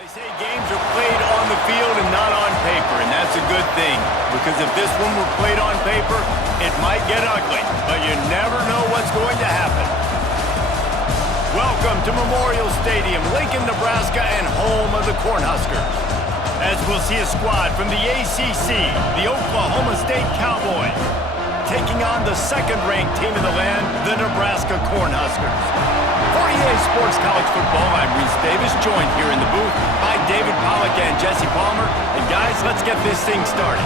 They say games are played on the field and not on paper, and that's a good thing. Because if this one were played on paper, it might get ugly, but you never know what's going to happen. Welcome to Memorial Stadium, Lincoln, Nebraska, and home of the Cornhuskers. As we'll see a squad from the ACC, the Oklahoma State Cowboys, taking on the second-ranked team in the land, the Nebraska Cornhuskers. For EA Sports College Football, I'm Reese Davis, joined here in the booth by David Pollack and Jesse Palmer. And guys, let's get this thing started.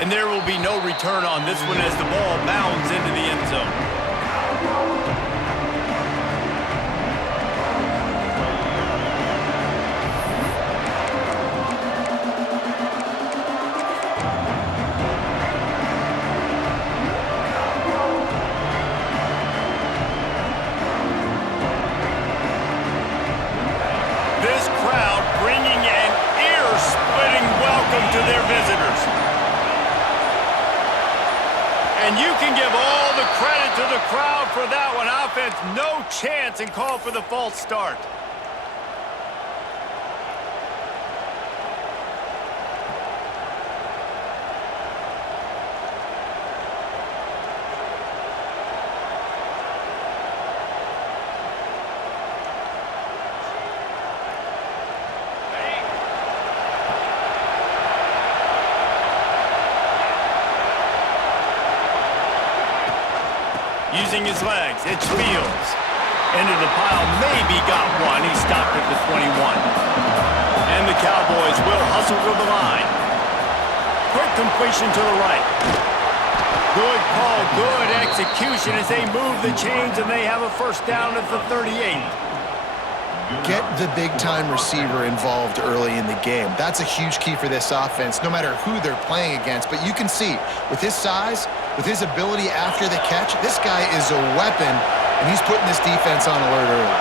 And there will be no return on this one as the ball bounds into the end zone. This crowd bringing an ear-splitting welcome to their visitors. And you can give all the credit to the crowd for that one. Offense, no chance, and call for the false start. Using his legs, it's Fields. Into the pile, maybe got one. He stopped at the 21. And the Cowboys will hustle to the line. Quick completion to the right. Good call, good execution as they move the chains, and they have a first down at the 38. Get the big-time receiver involved early in the game. That's a huge key for this offense, no matter who they're playing against. But you can see, with his size, with his ability after the catch, this guy is a weapon, and he's putting this defense on alert early.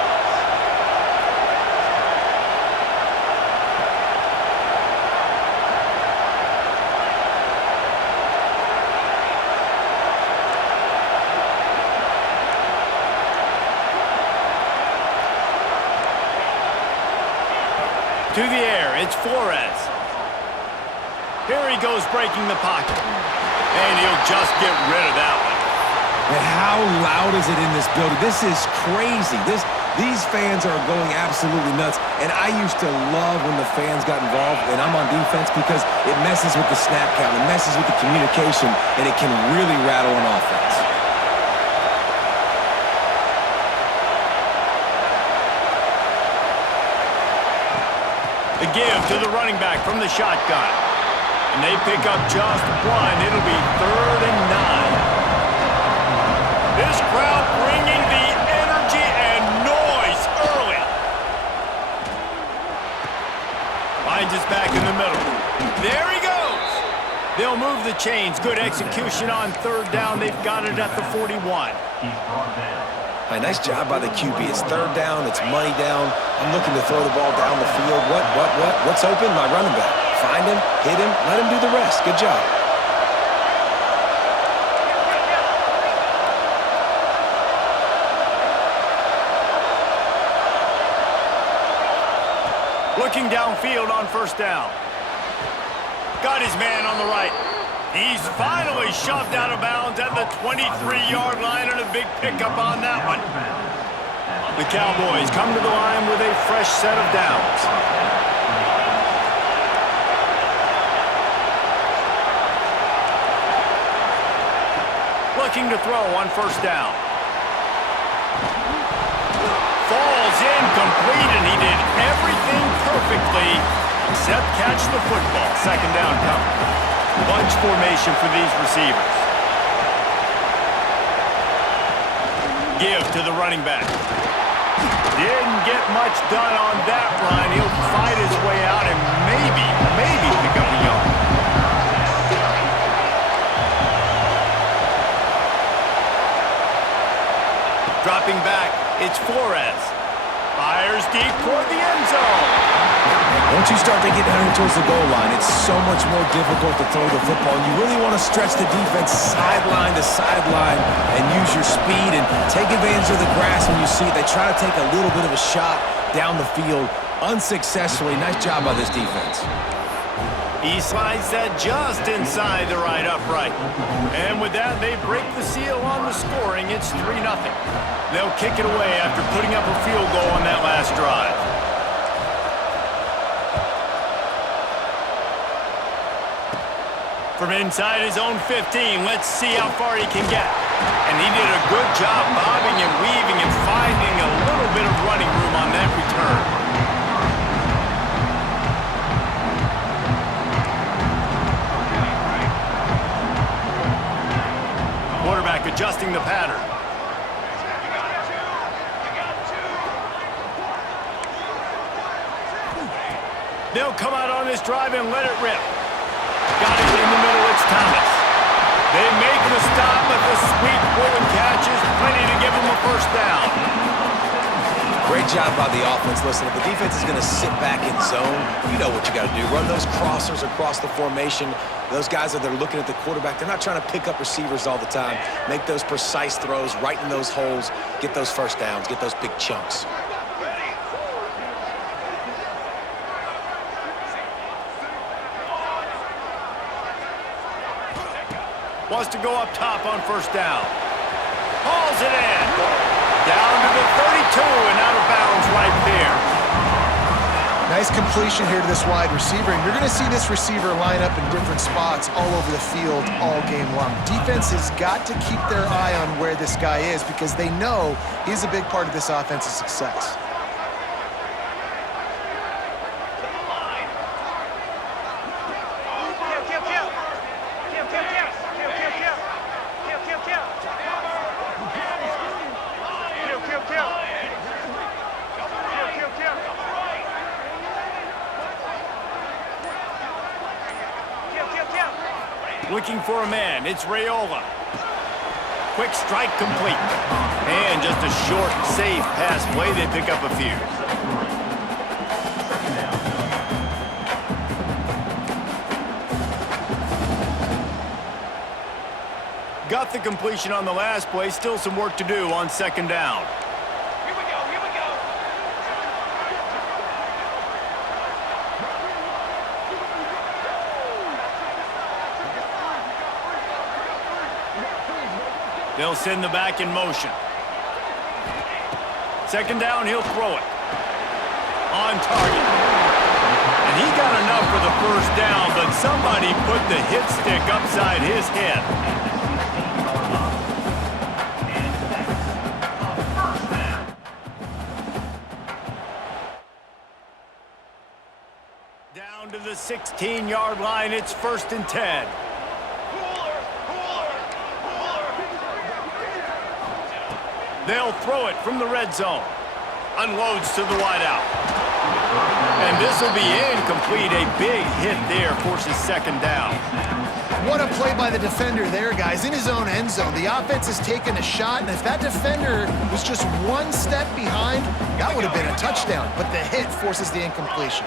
To the air, it's Flores. Here he goes breaking the pocket. And he'll just get rid of that one. And how loud is it in this building? This is crazy. These fans are going absolutely nuts. And I used to love when the fans got involved, and I'm on defense, because it messes with the snap count, it messes with the communication, and it can really rattle an offense. The give to the running back from the shotgun. And they pick up just one. It'll be 3rd and 9. This crowd bringing the energy and noise early. Finds his back in the middle. There he goes. They'll move the chains. Good execution on 3rd down. They've got it at the 41. Nice job by the QB. It's 3rd down. It's money down. I'm looking to throw the ball down the field. What's open? My running back. Find him, hit him, let him do the rest. Good job. Looking downfield on 1st down. Got his man on the right. He's finally shoved out of bounds at the 23-yard line, and a big pickup on that one. The Cowboys come to the line with a fresh set of downs. Looking to throw on first down. Falls incomplete, and he did everything perfectly except catch the football. Second down coming. Bunch formation for these receivers. Give to the running back. Didn't get much done on that run. He'll fight his way out and maybe pick up a yard. Dropping back, it's Flores. Fires deep toward the end zone. Once you start to get down towards the goal line, it's so much more difficult to throw the football. And you really want to stretch the defense sideline to sideline and use your speed and take advantage of the grass when you see it. They try to take a little bit of a shot down the field unsuccessfully. Nice job by this defense. He slides that just inside the right upright. And with that, they break the seal on the scoring. It's 3-0. They'll kick it away after putting up a field goal on that last drive. From inside his own 15, let's see how far he can get. And he did a good job bobbing and weaving and finding a little bit of running room on that return. Quarterback adjusting the pattern. They'll come out on this drive and let it rip. Got it in the middle, it's Thomas. They make the stop, but the sweep pull and catch is plenty to give them a first down. Great job by the offense. Listen, if the defense is going to sit back in zone, you know what you got to do. Run those crossers across the formation. Those guys that are looking at the quarterback, they're not trying to pick up receivers all the time. Make those precise throws, right in those holes, get those first downs, get those big chunks. Wants to go up top on first down. Hauls it in. Down to the 32 and out of bounds right there. Nice completion here to this wide receiver. And you're going to see this receiver line up in different spots all over the field all game long. Defense has got to keep their eye on where this guy is because they know he's a big part of this offense's success. Looking for a man, it's Raiola. Quick strike complete. And just a short, safe pass play, they pick up a few. Got the completion on the last play, still some work to do on second down. They'll send the back in motion. Second down, he'll throw it. On target. And he got enough for the first down, but somebody put the hit stick upside his head. Down to the 16-yard line, it's 1st and 10. They'll throw it from the red zone. Unloads to the wideout. And this will be incomplete. A big hit there forces second down. What a play by the defender there, guys. In his own end zone, the offense has taken a shot, and if that defender was just one step behind, that would have been a touchdown. But the hit forces the incompletion.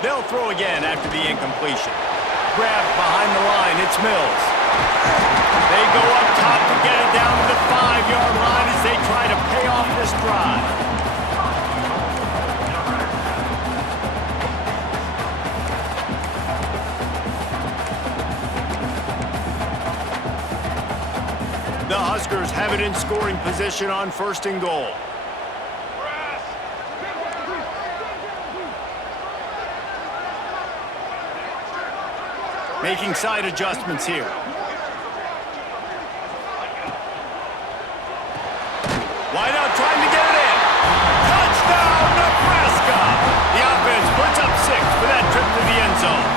They'll throw again after the incompletion. Grabbed behind the line, it's Mills. They go up top to get it down to the 5-yard line as they try to pay off this drive. The Huskers have it in scoring position on 1st and goal. Making side adjustments here. Wide out, trying to get it in. Touchdown, Nebraska! The offense puts up 6 for that trip to the end zone.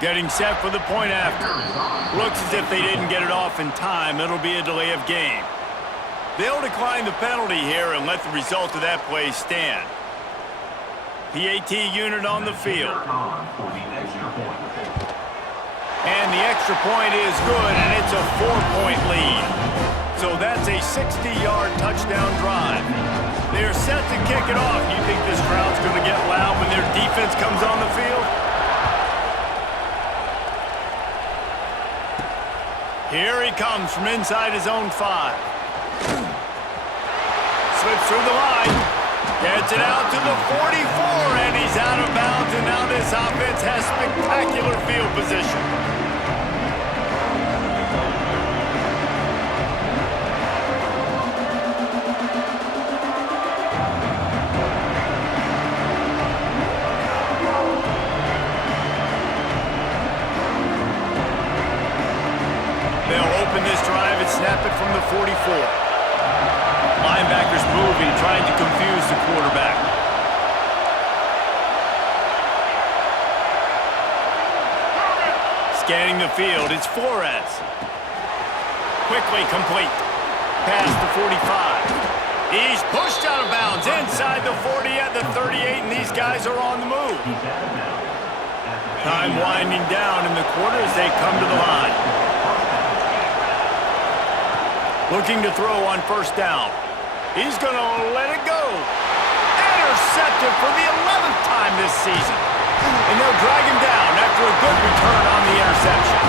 Getting set for the point after. Looks as if they didn't get it off in time. It'll be a delay of game. They'll decline the penalty here and let the result of that play stand. PAT unit on the field. And the extra point is good, and it's a 4-point lead. So that's a 60-yard touchdown drive. They're set to kick it off. You think this crowd's going to get loud when their defense comes on the field? Here he comes from inside his own 5. Slips through the line. Gets it out to the 44, and he's out of bounds, and now this offense has spectacular field position. This drive and snap it from the 44. Linebackers moving, trying to confuse the quarterback. Scanning the field, it's Flores. Quickly complete. Past the 45. He's pushed out of bounds inside the 40 at the 38, and these guys are on the move. Time winding down in the quarter as they come to the line. Looking to throw on 1st down. He's going to let it go. Intercepted for the 11th time this season. And they'll drag him down after a good return on the interception.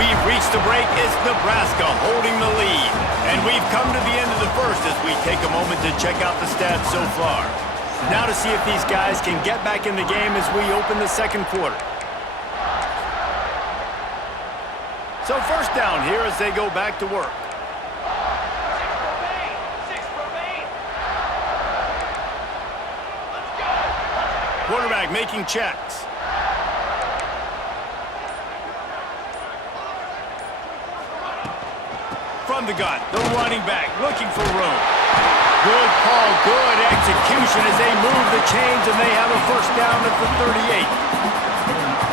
We've reached the break. It's Nebraska holding the lead. And we've come to the end of the first as we take a moment to check out the stats so far. Now to see if these guys can get back in the game as we open the 2nd quarter. So 1st down here as they go back to work. Quarterback making checks. From the gun, the running back looking for room. Good call, good execution as they move the chains, and they have a 1st down at the 38.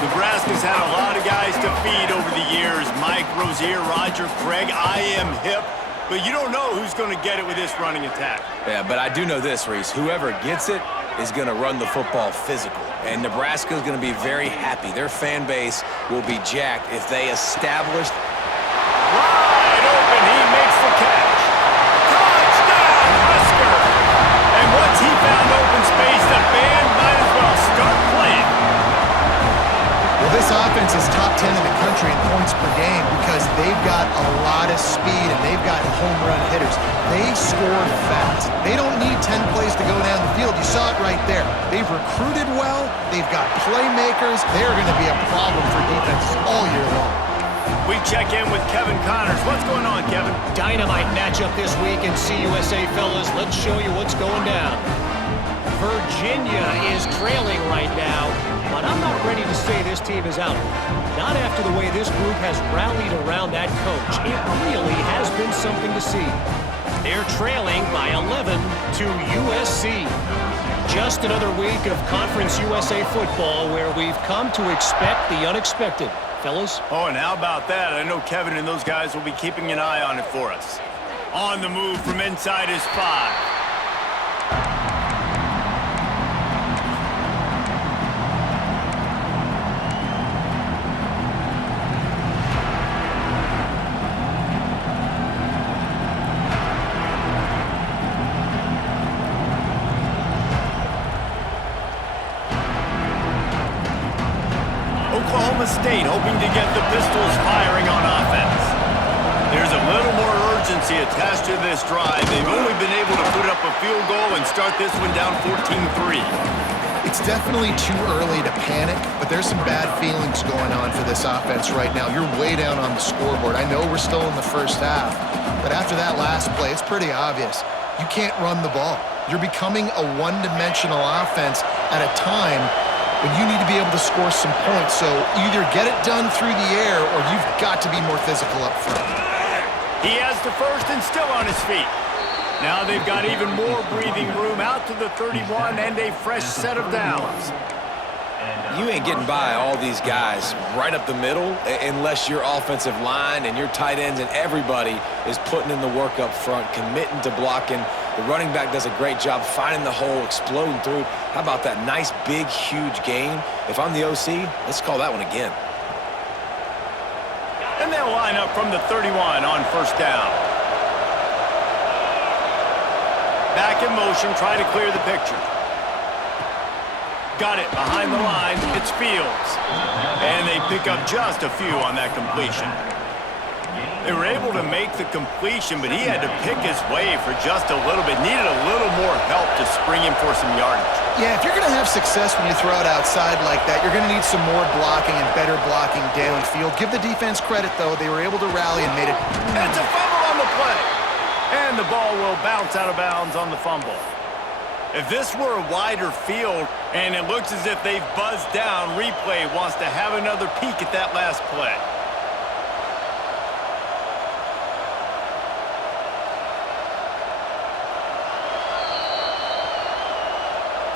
Nebraska's had a lot of guys to feed over the years. Mike Rozier, Roger Craig, I am hip. But you don't know who's going to get it with this running attack. Yeah, but I do know this, Reese. Whoever gets it is going to run the football physical. And Nebraska's going to be very happy. Their fan base will be jacked if they establish. Wide open, he makes the catch. Touchdown, Husker! And once he found open space, the band might as well start playing. Well, this offense is top 10 in the country in points per game because they've got a lot of speed and they've got home run hitters. They score fast. They don't need 10 plays to go down the field. You saw it right there. They've recruited well. They've got playmakers. They're going to be a problem for defenses all year long. We check in with Kevin Connors. What's going on, Kevin? Dynamite matchup this week in CUSA, fellas. Let's show you what's going down. Virginia is trailing right now, but I'm not ready to say this team is out. Not after the way this group has rallied around that coach. It really has been something to see. They're trailing by 11 to USC. Just another week of Conference USA football where we've come to expect the unexpected. Fellas? Oh, and how about that? I know Kevin and those guys will be keeping an eye on it for us. On the move from inside his 5. Oklahoma State hoping to get the Pistols firing on offense. There's a little more urgency attached to this drive. They've only been able to put up a field goal and start this one down 14-3. It's definitely too early to panic, but there's some bad feelings going on for this offense right now. You're way down on the scoreboard. I know we're still in the first half, but after that last play, it's pretty obvious. You can't run the ball. You're becoming a one-dimensional offense at a time when you need to be able to score some points. So either get it done through the air or you've got to be more physical up front. He has the first and still on his feet. Now they've got even more breathing room out to the 31 and a fresh set of downs. You ain't getting by all these guys right up the middle unless your offensive line and your tight ends and everybody is putting in the work up front, committing to blocking. The running back does a great job finding the hole, exploding through. How about that nice, big, huge gain? If I'm the OC, let's call that one again. And they'll line up from the 31 on first down. Back in motion, try to clear the picture. Got it behind the line. It's Fields. And they pick up just a few on that completion. They were able to make the completion, but he had to pick his way for just a little bit. Needed a little more help to spring him for some yardage. Yeah, if you're going to have success when you throw it outside like that, you're going to need some more blocking and better blocking downfield. Give the defense credit, though. They were able to rally and made it. It's a fumble on the play. And the ball will bounce out of bounds on the fumble. If this were a wider field and it looks as if they've buzzed down, replay wants to have another peek at that last play.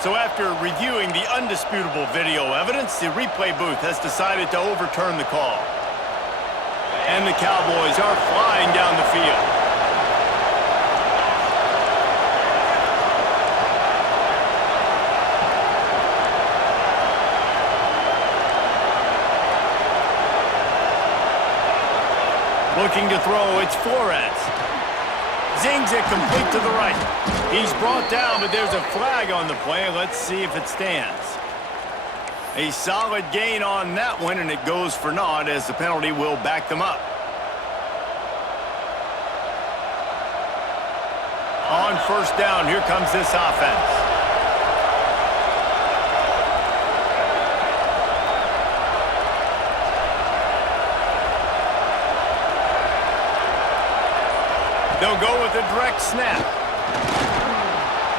So after reviewing the undisputable video evidence, the replay booth has decided to overturn the call. And the Cowboys are flying down the field. Looking to throw, it's Flores. Zings it complete to the right. He's brought down, but there's a flag on the play. Let's see if it stands. A solid gain on that one, and it goes for naught as the penalty will back them up. On first down, here comes this offense. They'll go with a direct snap.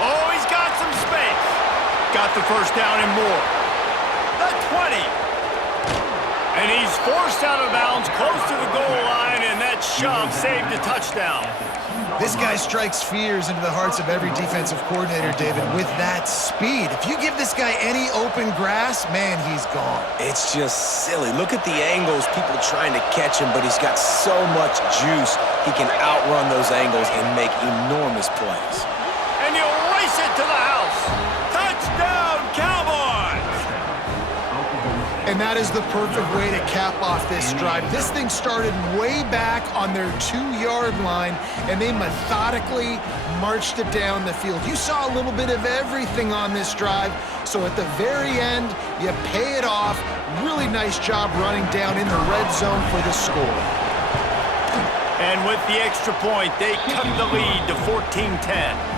Oh, he's got some space. Got the first down and more. The 20. And he's forced out of bounds close to the goal line, and that shove saved a touchdown. This guy strikes fears into the hearts of every defensive coordinator, David, with that speed. If you give this guy any open grass, man, he's gone. It's just silly. Look at the angles, people trying to catch him, but he's got so much juice. He can outrun those angles and make enormous plays. And he'll race it to the house. Touchdown, Cowboys! And that is the perfect way to cap off this drive. This thing started way back on their 2-yard line, and they methodically marched it down the field. You saw a little bit of everything on this drive, so at the very end, you pay it off. Really nice job running down in the red zone for the score. And with the extra point, they cut the lead to 14-10.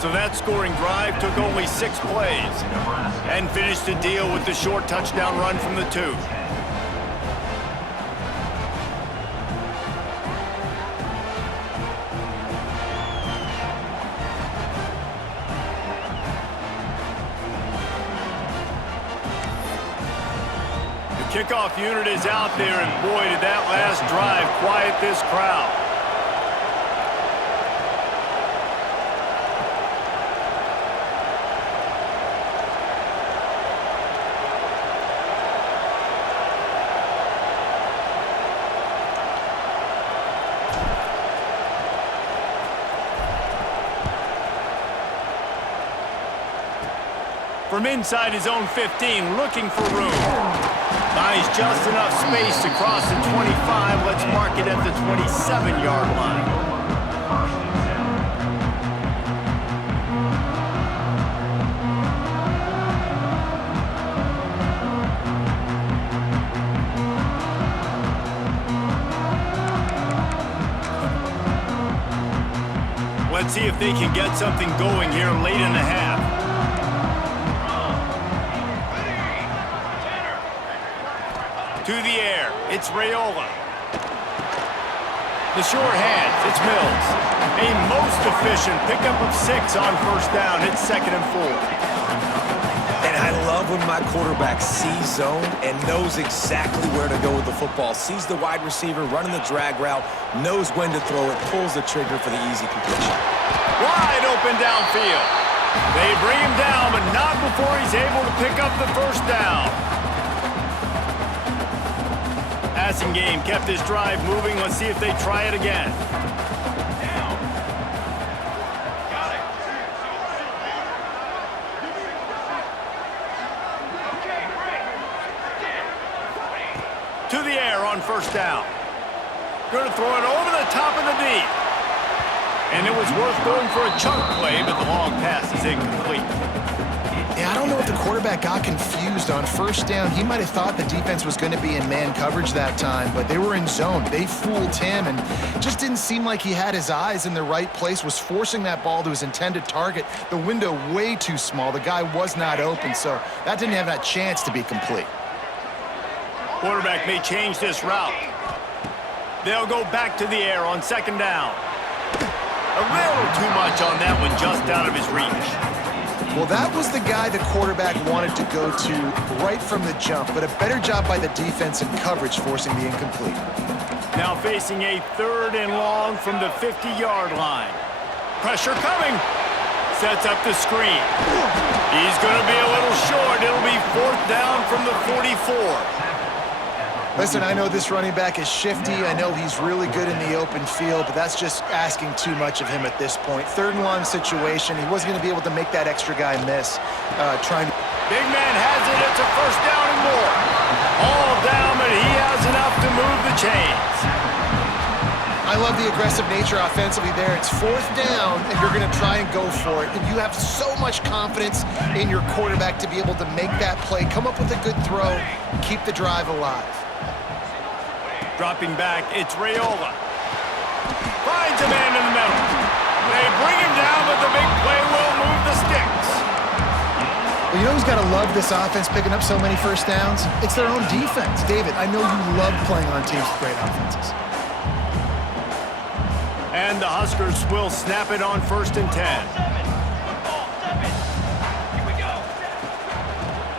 So that scoring drive took only 6 plays and finished the deal with the short touchdown run from the 2. The kickoff unit is out there, and boy, did that last drive quiet this crowd. From inside his own 15, looking for room. Finds just enough space to cross the 25. Let's mark it at the 27-yard line. Let's see if they can get something going here late in the half. To the air, it's Raiola. The sure hands, it's Mills. A most efficient pickup of 6 on first down. It's 2nd and 4. And I love when my quarterback sees zone and knows exactly where to go with the football. Sees the wide receiver running the drag route, knows when to throw it, pulls the trigger for the easy completion. Wide open downfield. They bring him down, but not before he's able to pick up the first down. Passing game kept his drive moving. Let's see if they try it again. To the air on first down. Going to throw it over the top of the deep. And it was worth going for a chunk play, but the long pass is incomplete. Yeah, I don't know if the quarterback got confused on first down. He might have thought the defense was going to be in man coverage that time, but they were in zone. They fooled him and just didn't seem like he had his eyes in the right place, was forcing that ball to his intended target. The window way too small. The guy was not open, so that didn't have that chance to be complete. Quarterback may change this route. They'll go back to the air on second down. A little too much on that one, just out of his reach. Well, that was the guy the quarterback wanted to go to right from the jump, but a better job by the defense in coverage forcing the incomplete. Now facing a 3rd and long from the 50-yard line. Pressure coming. Sets up the screen. He's going to be a little short. It'll be 4th down from the 44. Listen, I know this running back is shifty. I know he's really good in the open field, but that's just asking too much of him at this point. 3rd and long situation. He wasn't going to be able to make that extra guy miss. Big man has it. It's a first down and more. All down, but he has enough to move the chains. I love the aggressive nature offensively there. It's 4th down, and you're going to try and go for it. And you have so much confidence in your quarterback to be able to make that play, come up with a good throw, keep the drive alive. Dropping back, it's Raiola. Finds a man in the middle. They bring him down, but the big play will move the sticks. Well, you know who's got to love this offense picking up so many first downs? It's their own defense. David, I know you love playing on teams with great offenses. And the Huskers will snap it on 1st and 10.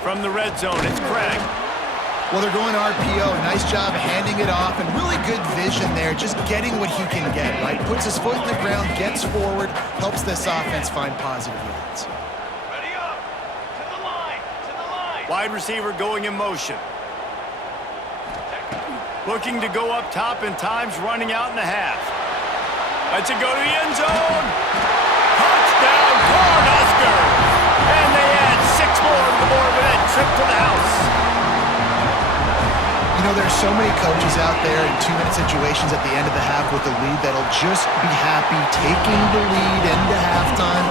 From the red zone, it's Craig. Well, they're going RPO. Nice job handing it off, and really good vision there, just getting what he can get, right? Puts his foot in the ground, gets forward, helps this offense find positive yards. Ready up. To the line. Wide receiver going in motion. Looking to go up top, and time's running out in the half. Let's it go to the end zone. Touchdown, Cornhuskers! And they add 6 more to the board with that trip to the house. You know, there's so many coaches out there in 2-minute situations at the end of the half with the lead that'll just be happy taking the lead into halftime.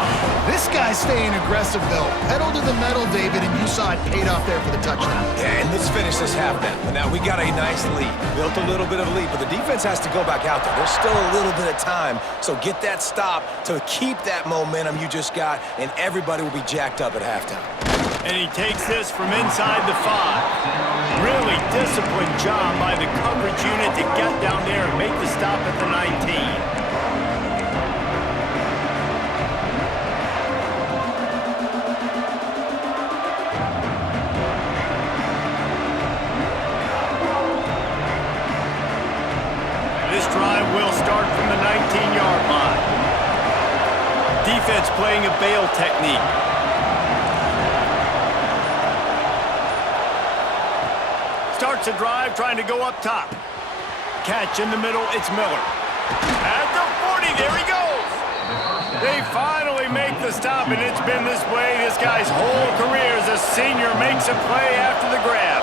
This guy's staying aggressive, though. Pedal to the metal, David, and you saw it paid off there for the touchdown. Yeah, and let's finish this half now. Now, we got a nice lead. Built a little bit of a lead, but the defense has to go back out there. There's still a little bit of time, so get that stop to keep that momentum you just got, and everybody will be jacked up at halftime. And he takes this from inside the 5. Really disciplined job by the coverage unit to get down there and make the stop at the 19. This drive will start from the 19-yard line. Defense playing a bail technique. Starts a drive, trying to go up top. Catch in the middle, it's Miller. At the 40, there he goes. They finally make the stop, and it's been this way this guy's whole career as a senior makes a play after the grab.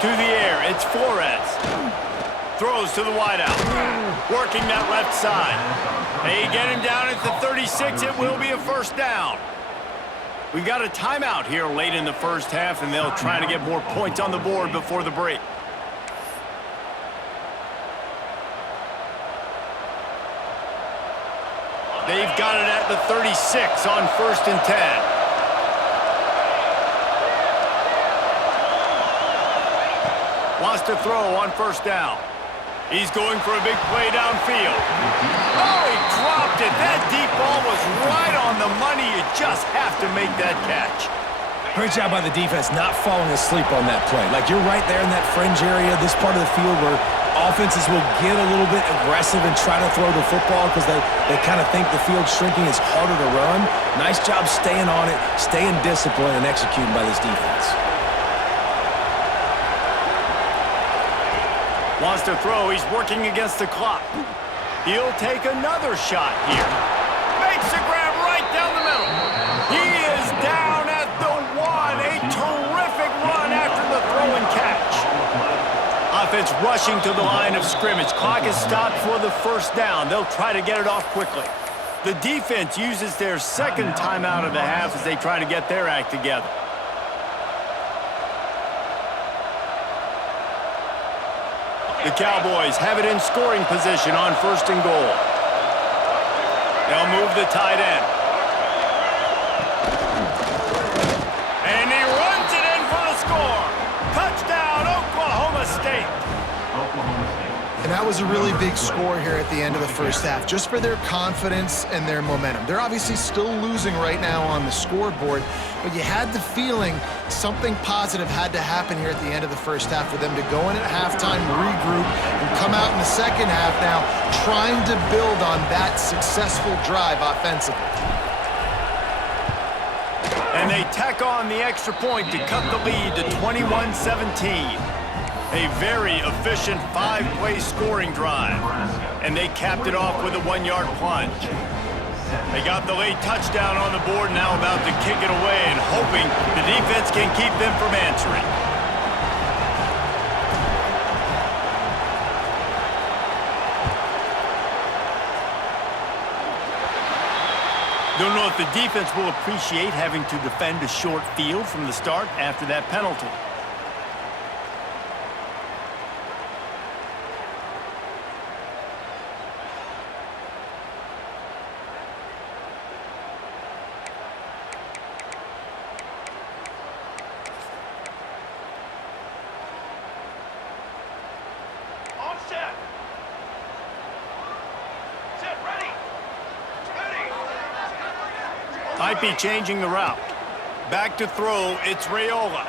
To the air, it's Flores. Throws to the wideout. Working that left side. They get him down at the 36. It will be a first down. We've got a timeout here late in the first half, and they'll try to get more points on the board before the break. They've got it at the 36 on 1st and 10. Wants to throw on 1st down. He's going for a big play downfield. Oh, he dropped it. That deep ball was right on the money. You just have to make that catch. Great job by the defense not falling asleep on that play. Like, you're right there in that fringe area, this part of the field where offenses will get a little bit aggressive and try to throw the football because they kind of think the field's shrinking. It's harder to run. Nice job staying on it, staying disciplined, and executing by this defense. Wants to throw. He's working against the clock. He'll take another shot here. Makes a grab right down the middle. He is down at the 1. A terrific run after the throw and catch. Offense rushing to the line of scrimmage. Clock is stopped for the 1st down. They'll try to get it off quickly. The defense uses their 2nd timeout of the half as they try to get their act together. The Cowboys have it in scoring position on 1st and goal. They'll move the tight end. And he runs it in for the score. Touchdown, Oklahoma State. And that was a really big score here at the end of the 1st half, just for their confidence and their momentum. They're obviously still losing right now on the scoreboard, but you had the feeling something positive had to happen here at the end of the 1st half for them to go in at halftime, regroup, and come out in the 2nd half now trying to build on that successful drive offensively. And they tack on the extra point to cut the lead to 21-17. A very efficient 5-play scoring drive. And they capped it off with a 1-yard plunge. They got the late touchdown on the board, now about to kick it away and hoping the defense can keep them from answering. Don't know if the defense will appreciate having to defend a short field from the start after that penalty. Might be changing the route. Back to throw, it's Raiola.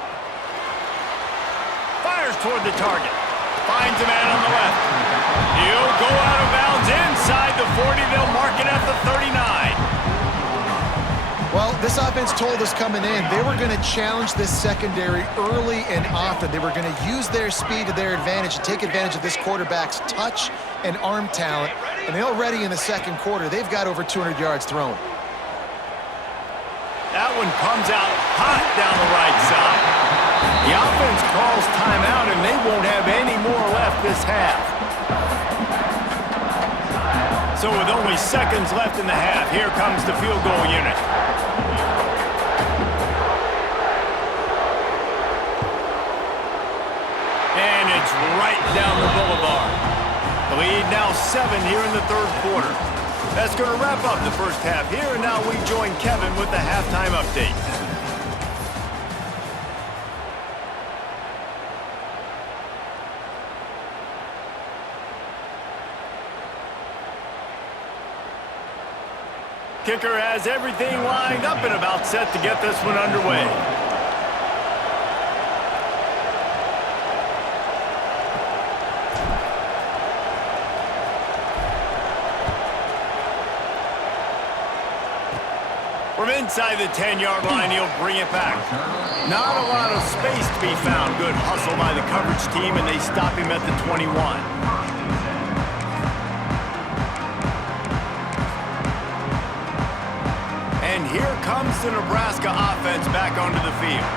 Fires toward the target. Finds a man on the left. He'll go out of bounds inside the 40. They'll mark it at the 39. Well, this offense told us coming in they were going to challenge this secondary early and often. They were going to use their speed to their advantage and take advantage of this quarterback's touch and arm talent. And already in the 2nd quarter, they've got over 200 yards thrown. That one comes out hot down the right side. The offense calls timeout, and they won't have any more left this half. So with only seconds left in the half, here comes the field goal unit. And it's right down the boulevard. The lead now 7 here in the 3rd quarter. That's going to wrap up the 1st half here, and now we join Kevin with the halftime update. Kicker has everything lined up and about set to get this one underway. From inside the 10-yard line, he'll bring it back. Not a lot of space to be found. Good hustle by the coverage team, and they stop him at the 21. And here comes the Nebraska offense back onto the field.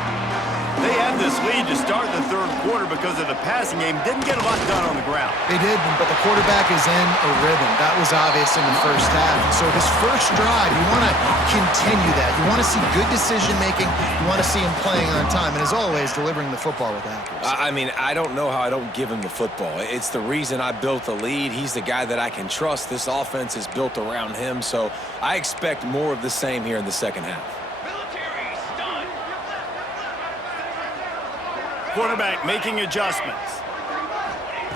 They had this lead to start the third quarter because of the passing game. Didn't get a lot done on the ground. They did, but the quarterback is in a rhythm. That was obvious in the first half. So this first drive, you want to continue that. You want to see good decision-making. You want to see him playing on time. And as always, delivering the football with accuracy. I mean, I don't know how I don't give him the football. It's the reason I built the lead. He's the guy that I can trust. This offense is built around him. So I expect more of the same here in the second half. Military stun. Quarterback making adjustments.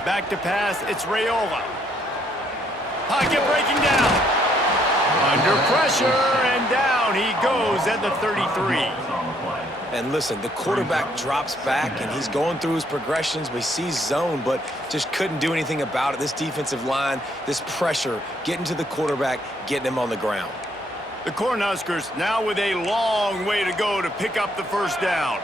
Back to pass, it's Raiola. Pocket breaking down. Under pressure, and down he goes at the 33. And listen, the quarterback drops back, and he's going through his progressions. We see zone, but just couldn't do anything about it. This defensive line, this pressure, getting to the quarterback, getting him on the ground. The Cornhuskers now with a long way to go to pick up the first down.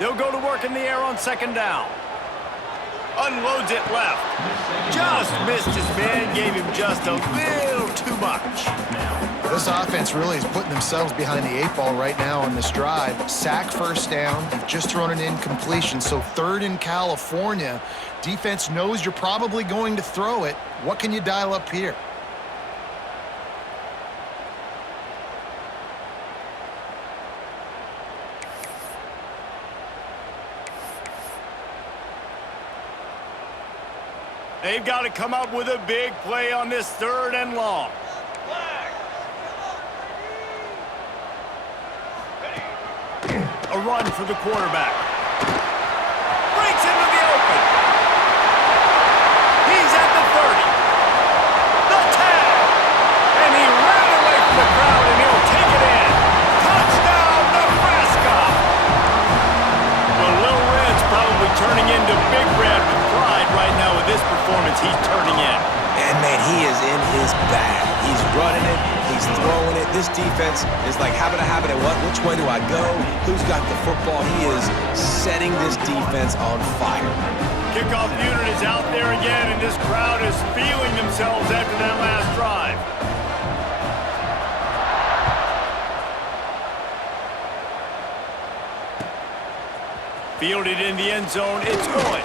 They'll go to work in the air on second down. Unloads it left. Just missed his man, gave him just a little too much. This offense really is putting themselves behind the 8 ball right now on this drive. Sack first down. You've just thrown an incompletion, so third in California. Defense knows you're probably going to throw it. What can you dial up here? They've got to come up with a big play on this third and long. A run for the quarterback. Breaks into the open. He's at the 30. The tag. And he ran away from the crowd, and he'll take it in. Touchdown, Nebraska. The Little Red's probably turning into Big Red with pride right now with this performance he's turning in. And, man, he is in his bag. He's running it. He's throwing it. This defense is like, habit, what? Which way do I go? Who's got the football? He is setting this defense on fire. Kickoff unit is out there again, and this crowd is feeling themselves after that last drive. Fielded in the end zone. It's good.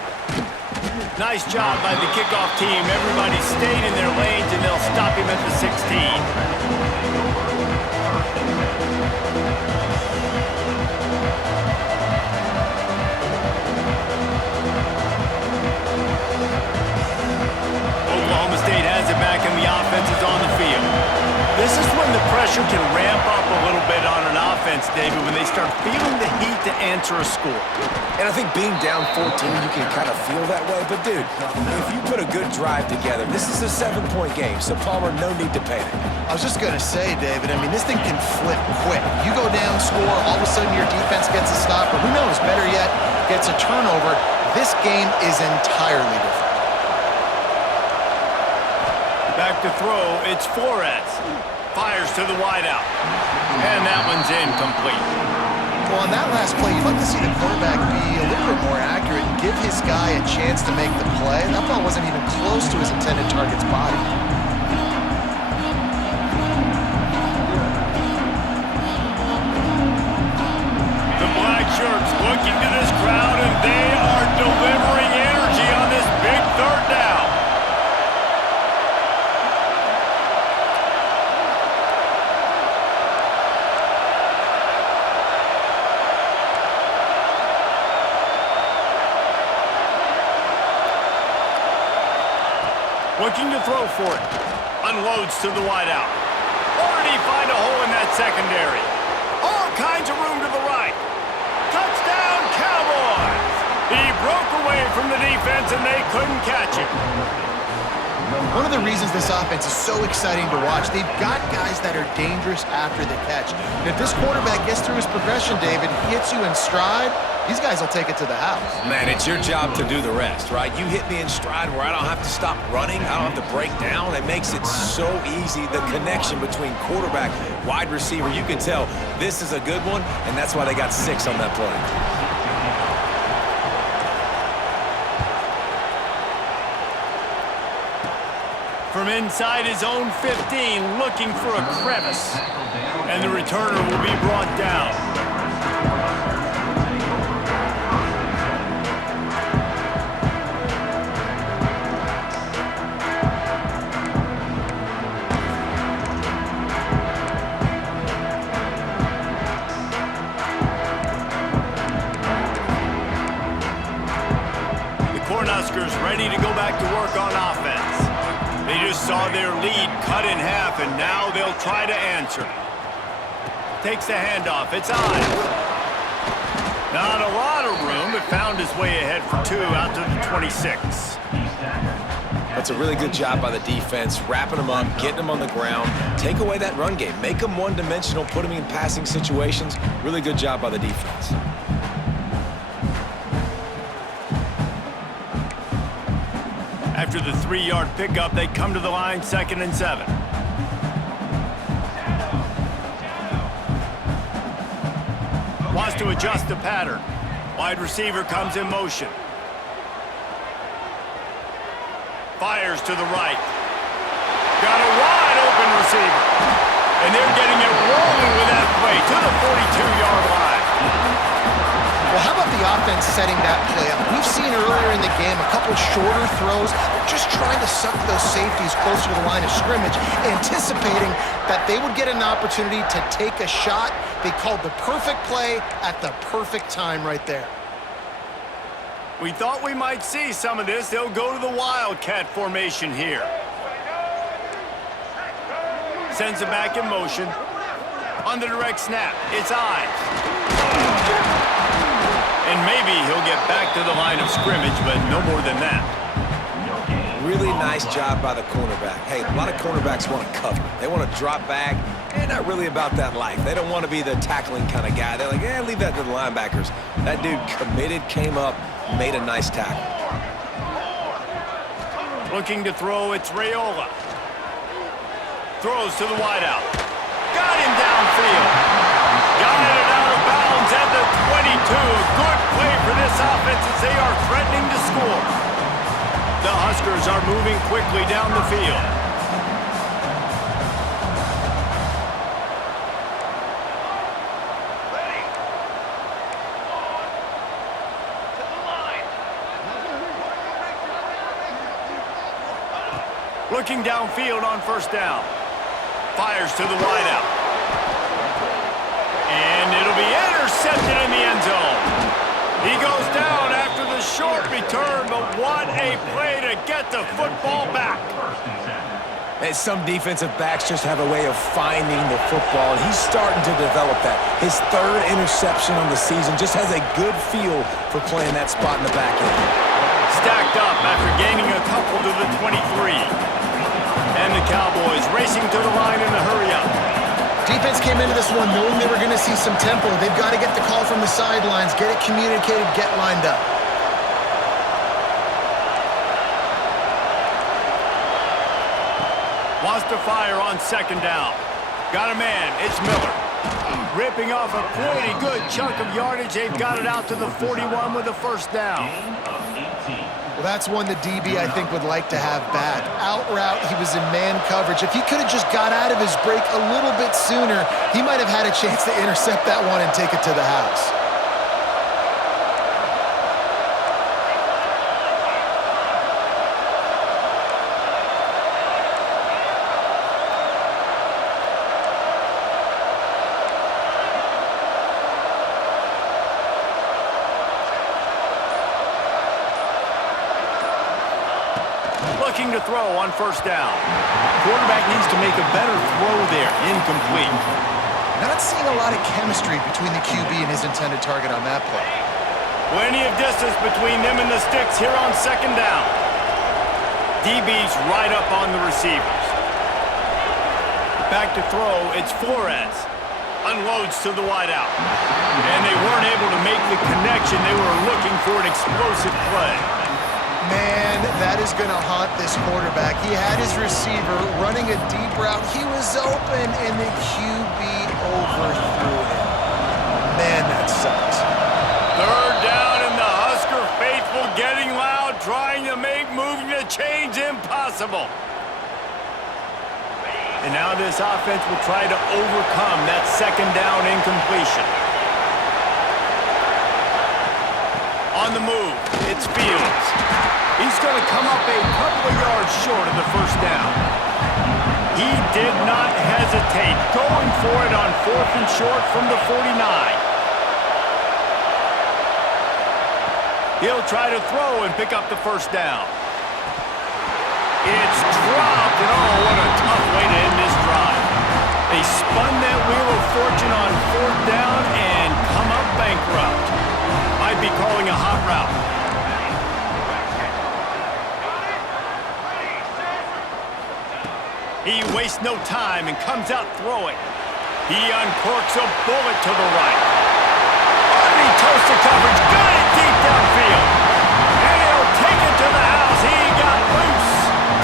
Nice job by the kickoff team. Everybody stayed in their lanes, and they'll stop him at the 16. Oklahoma State has it back, and the offense is on the field. This is when the pressure can ramp up a little bit on an offense, David, when they start feeling the heat to answer a score. And I think being down 14, you can kind of feel that way. But, dude, if you put a good drive together, this is a 7-point game, so, Palmer, no need to panic. I was just going to say, David, I mean, this thing can flip quick. You go down, score, all of a sudden your defense gets a stop, or who knows, better yet, gets a turnover. This game is entirely different. Back to throw, it's Flores. Fires to the wideout. And that one's incomplete. Well, on that last play, you'd like to see the quarterback be a little bit more accurate and give his guy a chance to make the play. That ball wasn't even close to his intended target's body. The Black Shirts looking to this crowd, and they are delivering energy on this big third down. Looking to throw for it. Unloads to the wideout. Already find a hole in that secondary. All kinds of room to the right. Touchdown, Cowboys! He broke away from the defense, and they couldn't catch him. One of the reasons this offense is so exciting to watch, they've got guys that are dangerous after the catch. And if this quarterback gets through his progression, David, hits you in stride, these guys will take it to the house. Man, it's your job to do the rest, right? You hit me in stride where I don't have to stop running. I don't have to break down. It makes it so easy. The connection between quarterback, wide receiver, you can tell this is a good one, and that's why they got 6 on that play. From inside his own 15, looking for a crevice. And the returner will be brought down. The Cornhuskers ready to go back to work on offense. They just saw their lead cut in half, and now they'll try to answer. Takes the handoff. It's on. Not a lot of room, but found his way ahead for two out to the 26. That's a really good job by the defense, wrapping them up, getting them on the ground. Take away that run game. Make them one-dimensional, put them in passing situations. Really good job by the defense. After the 3-yard pickup, they come to the line, 2nd and 7. Wants to adjust the pattern. Wide receiver comes in motion. Fires to the right. Got a wide open receiver. And they're getting it rolling with that play to the 42-yard line. Well, how about the offense setting that play up? We've seen earlier in the game a couple shorter throws. They're just trying to suck those safeties closer to the line of scrimmage, anticipating that they would get an opportunity to take a shot. They called the perfect play at the perfect time right there. We thought we might see some of this. They'll go to the Wildcat formation here. Sends it back in motion. On the direct snap, it's eyes. And maybe he'll get back to the line of scrimmage, but no more than that. Really nice job by the cornerback. Hey, a lot of cornerbacks want to cover. They want to drop back. They're not really about that life. They don't want to be the tackling kind of guy. They're like, leave that to the linebackers. That dude committed, came up, made a nice tackle. Looking to throw, it's Raiola. Throws to the wideout. Got him downfield. Got it out of bounds at the 22. Good play for this offense as they are threatening to score. The Huskers are moving quickly down the field. Ready. To the line. Looking downfield on 1st down. Fires to the wideout. And it'll be intercepted in the end zone. He goes down after the short return, but what a play to get the football back. And some defensive backs just have a way of finding the football, and he's starting to develop that. His 3rd interception on the season, just has a good feel for playing that spot in the back end. Stacked up after gaining a couple to the 23. And the Cowboys racing to the line in the hurry-up. Defense came into this one knowing they were going to see some tempo. They've got to get the call from the sidelines, get it communicated, get lined up. Wants to fire on 2nd down. Got a man, it's Miller. Ripping off a pretty good chunk of yardage. They've got it out to the 41 with a 1st down. Well, that's one the DB, I think, would like to have back. Out route, he was in man coverage. If he could have just got out of his break a little bit sooner, he might have had a chance to intercept that one and take it to the house. Looking to throw on 1st down. Quarterback needs to make a better throw there. Incomplete. Not seeing a lot of chemistry between the QB and his intended target on that play. Plenty of distance between them and the sticks here on 2nd down. DB's right up on the receivers. Back to throw, it's Flores. Unloads to the wideout. And they weren't able to make the connection. They were looking for an explosive play. Man, that is going to haunt this quarterback. He had his receiver running a deep route. He was open, and the QB overthrew him. Man, that sucks. 3rd down, and the Husker faithful getting loud, trying to make moving the chains impossible. And now this offense will try to overcome that second down incompletion. On the move, it's Fields. He's going to come up a couple of yards short of the first down. He did not hesitate, going for it on 4th and short from the 49. He'll try to throw and pick up the first down. It's dropped, and oh, what a tough way to end this drive. They spun that wheel of fortune on 4th down and come up bankrupt. Might be calling a hot route. He wastes no time and comes out throwing. He uncorks a bullet to the right. Underneath toasted coverage, got it deep downfield. And he'll take it to the house. He got loose.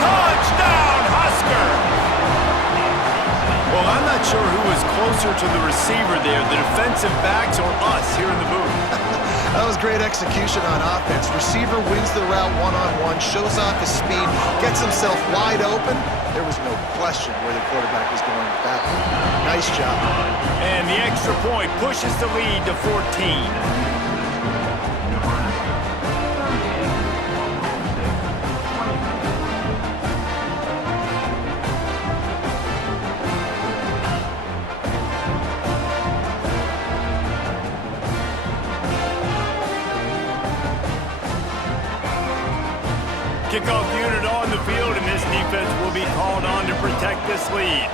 Touchdown, Husker! Well, I'm not sure who was closer to the receiver there, the defensive backs or us here in the booth. That was great execution on offense. Receiver wins the route one-on-one, shows off his speed, gets himself wide open. There was no question where the quarterback was going with that. Nice job. And the extra point pushes the lead to 14. Kickoff unit on the field, and this defense will be called on to protect this lead.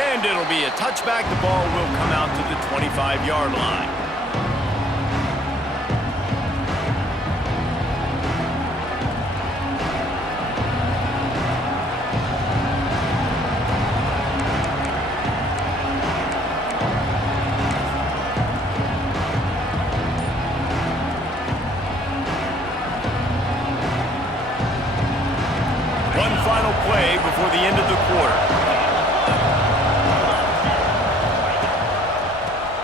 And it'll be a touchback. The ball will come out to the 25-yard line. One final play before the end of the quarter.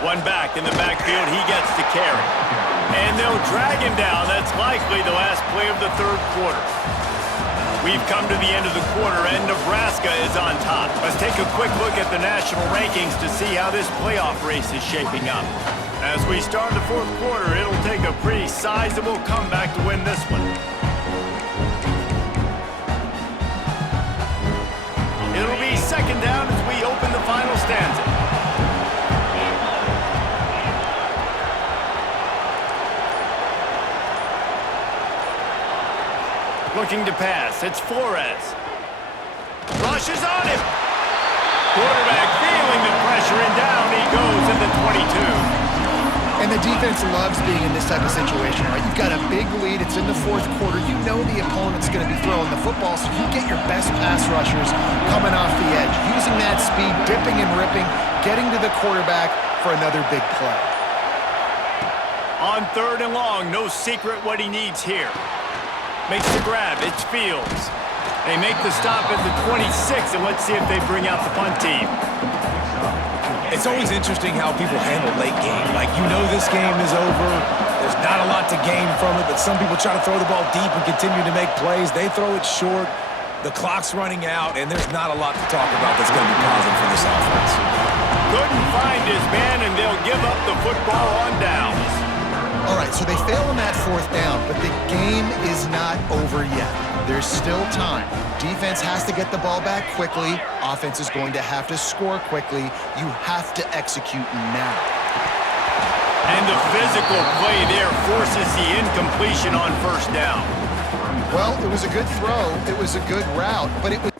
One back in the backfield, he gets to carry. And they'll drag him down. That's likely the last play of the third quarter. We've come to the end of the quarter, and Nebraska is on top. Let's take a quick look at the national rankings to see how this playoff race is shaping up. As we start the fourth quarter, it'll take a pretty sizable comeback to win this one. It'll be second down as we open the final stanza. Looking to pass, it's Flores. Rushes on him. Quarterback feeling the pressure, and down he goes at the 22. And the defense loves being in this type of situation, right? You've got a big lead. It's in the fourth quarter. You know the opponent's going to be throwing the football, so you get your best pass rushers coming off the edge, using that speed, dipping and ripping, getting to the quarterback for another big play. On 3rd and long, no secret what he needs here. Makes the grab, it's Fields. They make the stop at the 26, and let's see if they bring out the punt team. It's always interesting how people handle late game. Like, you know this game is over. There's not a lot to gain from it, but some people try to throw the ball deep and continue to make plays. They throw it short. The clock's running out, and there's not a lot to talk about that's going to be positive for this offense. Couldn't find his man, and they'll give up the football on downs. All right, so they fail on that 4th down, but the game is not over yet. There's still time. Defense has to get the ball back quickly. Offense is going to have to score quickly. You have to execute now. And the physical play there forces the incompletion on 1st down. Well, it was a good throw. It was a good route, but it was